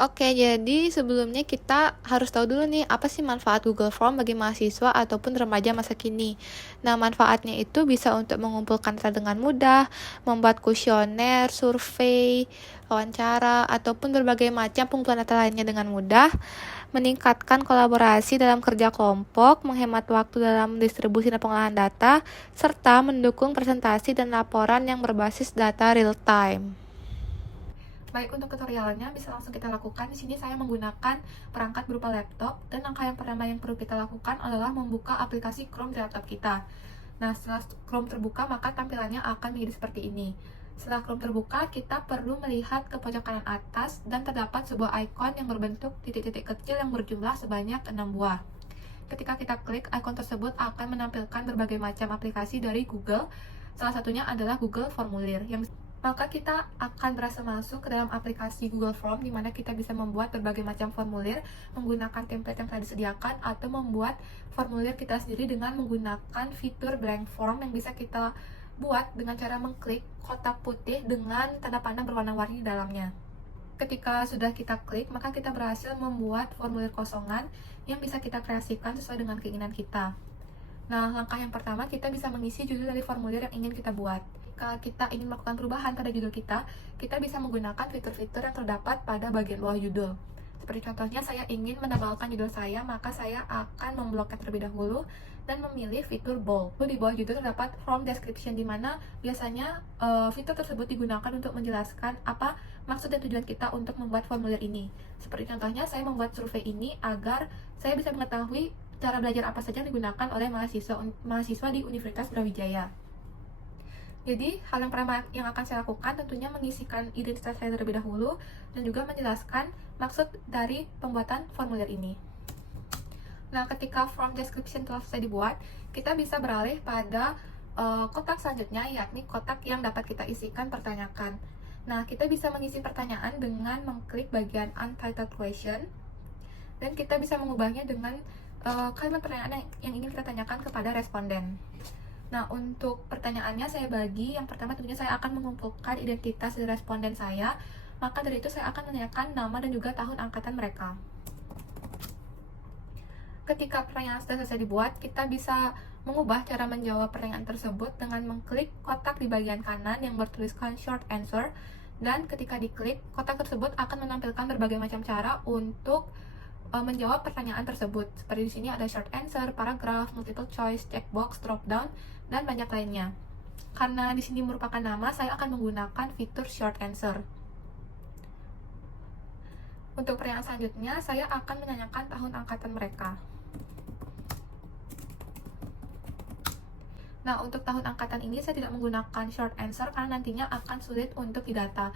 Oke, jadi sebelumnya kita harus tahu dulu nih, apa sih manfaat Google Form bagi mahasiswa ataupun remaja masa kini. Nah, manfaatnya itu bisa untuk mengumpulkan data dengan mudah, membuat kuesioner, survei, wawancara, ataupun berbagai macam pengumpulan data lainnya dengan mudah, meningkatkan kolaborasi dalam kerja kelompok, menghemat waktu dalam distribusi dan pengolahan data, serta mendukung presentasi dan laporan yang berbasis data real time. Baik, untuk tutorialnya bisa langsung kita lakukan. Di sini saya menggunakan perangkat berupa laptop, dan langkah yang pertama yang perlu kita lakukan adalah membuka aplikasi Chrome di laptop kita. Nah, setelah Chrome terbuka, maka tampilannya akan menjadi seperti ini. Setelah Chrome terbuka, kita perlu melihat ke pojok kanan atas dan terdapat sebuah icon yang berbentuk titik-titik kecil yang berjumlah sebanyak 6 buah. Ketika kita klik, icon tersebut akan menampilkan berbagai macam aplikasi dari Google. Salah satunya adalah Google Formulir, maka kita akan berhasil masuk ke dalam aplikasi Google Form, di mana kita bisa membuat berbagai macam formulir menggunakan template yang telah disediakan, atau membuat formulir kita sendiri dengan menggunakan fitur blank form yang bisa kita buat dengan cara mengklik kotak putih dengan tanda panah berwarna-warni di dalamnya. Ketika sudah kita klik, maka kita berhasil membuat formulir kosongan yang bisa kita kreasikan sesuai dengan keinginan kita. Nah, langkah yang pertama, kita bisa mengisi judul dari formulir yang ingin kita buat. Jika kita ingin melakukan perubahan pada judul kita bisa menggunakan fitur-fitur yang terdapat pada bagian bawah judul. Seperti contohnya, saya ingin menebalkan judul saya, maka saya akan membloknya terlebih dahulu dan memilih fitur bold. Di bawah judul terdapat form description, di mana biasanya fitur tersebut digunakan untuk menjelaskan apa maksud dan tujuan kita untuk membuat formulir ini. Seperti contohnya, saya membuat survei ini agar saya bisa mengetahui cara belajar apa saja yang digunakan oleh mahasiswa di Universitas Brawijaya. Jadi, hal yang pertama yang akan saya lakukan tentunya mengisikan identitas saya terlebih dahulu dan juga menjelaskan maksud dari pembuatan formulir ini. Nah, ketika form description telah selesai dibuat, kita bisa beralih pada kotak selanjutnya, yakni kotak yang dapat kita isikan pertanyaan. Nah, kita bisa mengisi pertanyaan dengan mengklik bagian Untitled Question, dan kita bisa mengubahnya dengan kalimat pertanyaan yang ingin kita tanyakan kepada responden. Nah, untuk pertanyaannya saya bagi. Yang pertama tentunya saya akan mengumpulkan identitas dari responden saya. Maka dari itu saya akan menanyakan nama dan juga tahun angkatan mereka. Ketika pertanyaan sudah selesai dibuat, kita bisa mengubah cara menjawab pertanyaan tersebut dengan mengklik kotak di bagian kanan yang bertuliskan short answer. Dan ketika diklik, kotak tersebut akan menampilkan berbagai macam cara untuk menjawab pertanyaan tersebut. Seperti di sini ada short answer, paragraph, multiple choice, checkbox, drop down, dan banyak lainnya. Karena di sini merupakan nama, saya akan menggunakan fitur short answer. Untuk pertanyaan selanjutnya, saya akan menanyakan tahun angkatan mereka. Nah, untuk tahun angkatan ini saya tidak menggunakan short answer karena nantinya akan sulit untuk didata.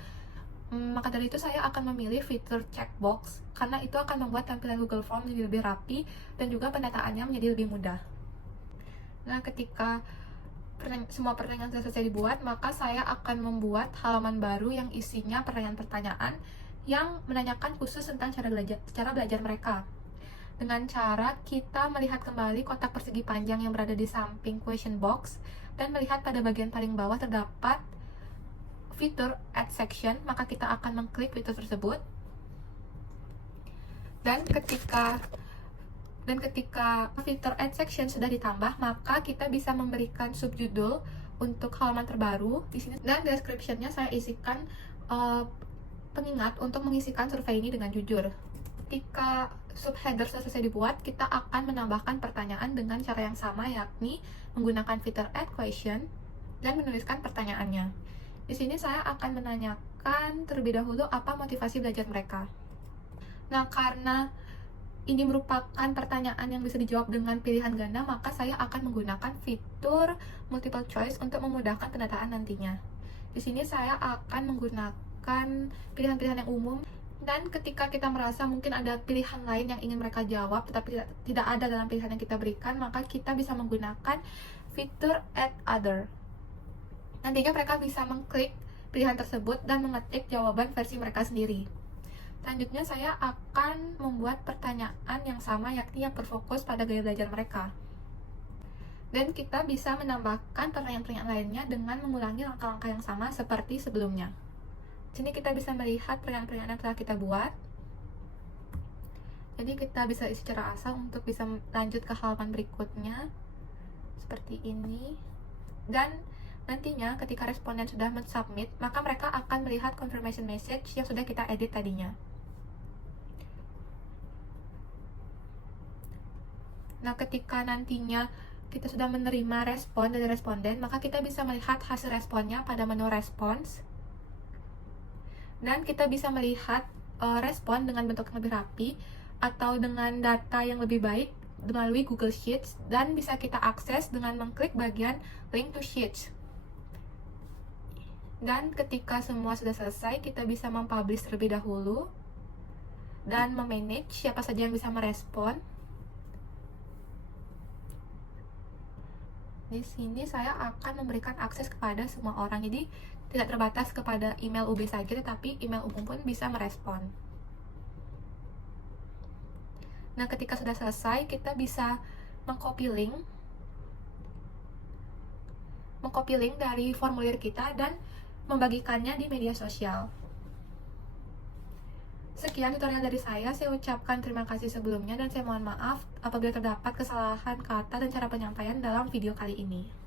Maka dari itu saya akan memilih fitur checkbox, karena itu akan membuat tampilan Google Form menjadi lebih rapi dan juga pendataannya menjadi lebih mudah. Nah, ketika semua pertanyaan sudah selesai dibuat, maka saya akan membuat halaman baru yang isinya pertanyaan-pertanyaan yang menanyakan khusus tentang cara belajar mereka. Dengan cara kita melihat kembali kotak persegi panjang yang berada di samping question box, dan melihat pada bagian paling bawah terdapat fitur add section, maka kita akan mengklik fitur tersebut. Dan ketika fitur add section sudah ditambah, maka kita bisa memberikan subjudul untuk halaman terbaru di sini, dan description-nya saya isikan pengingat untuk mengisikan survei ini dengan jujur. Ketika subheader selesai dibuat, kita akan menambahkan pertanyaan dengan cara yang sama, yakni menggunakan fitur add question dan menuliskan pertanyaannya. Di sini saya akan menanyakan terlebih dahulu apa motivasi belajar mereka. Nah, karena ini merupakan pertanyaan yang bisa dijawab dengan pilihan ganda, maka saya akan menggunakan fitur multiple choice untuk memudahkan pendataan nantinya. Di sini saya akan menggunakan pilihan-pilihan yang umum, dan ketika kita merasa mungkin ada pilihan lain yang ingin mereka jawab tetapi tidak ada dalam pilihan yang kita berikan, maka kita bisa menggunakan fitur add other. Nantinya mereka bisa mengklik pilihan tersebut dan mengetik jawaban versi mereka sendiri. Selanjutnya saya akan membuat pertanyaan yang sama, yakni yang berfokus pada gaya belajar mereka. Dan kita bisa menambahkan pertanyaan-pertanyaan lainnya dengan mengulangi langkah-langkah yang sama seperti sebelumnya. Di sini kita bisa melihat pertanyaan-pertanyaan yang telah kita buat. Jadi kita bisa isi secara asal untuk bisa lanjut ke halaman berikutnya seperti ini. Dan nantinya ketika responden sudah mensubmit, maka mereka akan melihat confirmation message yang sudah kita edit tadinya. Nah, ketika nantinya kita sudah menerima respon dari responden, maka kita bisa melihat hasil responnya pada menu response. Dan kita bisa melihat respon dengan bentuk yang lebih rapi atau dengan data yang lebih baik melalui Google Sheets, dan bisa kita akses dengan mengklik bagian link to Sheets. Dan ketika semua sudah selesai, kita bisa mempublish terlebih dahulu dan memanage siapa saja yang bisa merespon. Di sini saya akan memberikan akses kepada semua orang, jadi tidak terbatas kepada email UB saja, tetapi email umum pun bisa merespon. Nah, ketika sudah selesai, kita bisa mengcopy link dari formulir kita dan membagikannya di media sosial. Sekian tutorial dari saya ucapkan terima kasih sebelumnya dan saya mohon maaf apabila terdapat kesalahan kata dan cara penyampaian dalam video kali ini.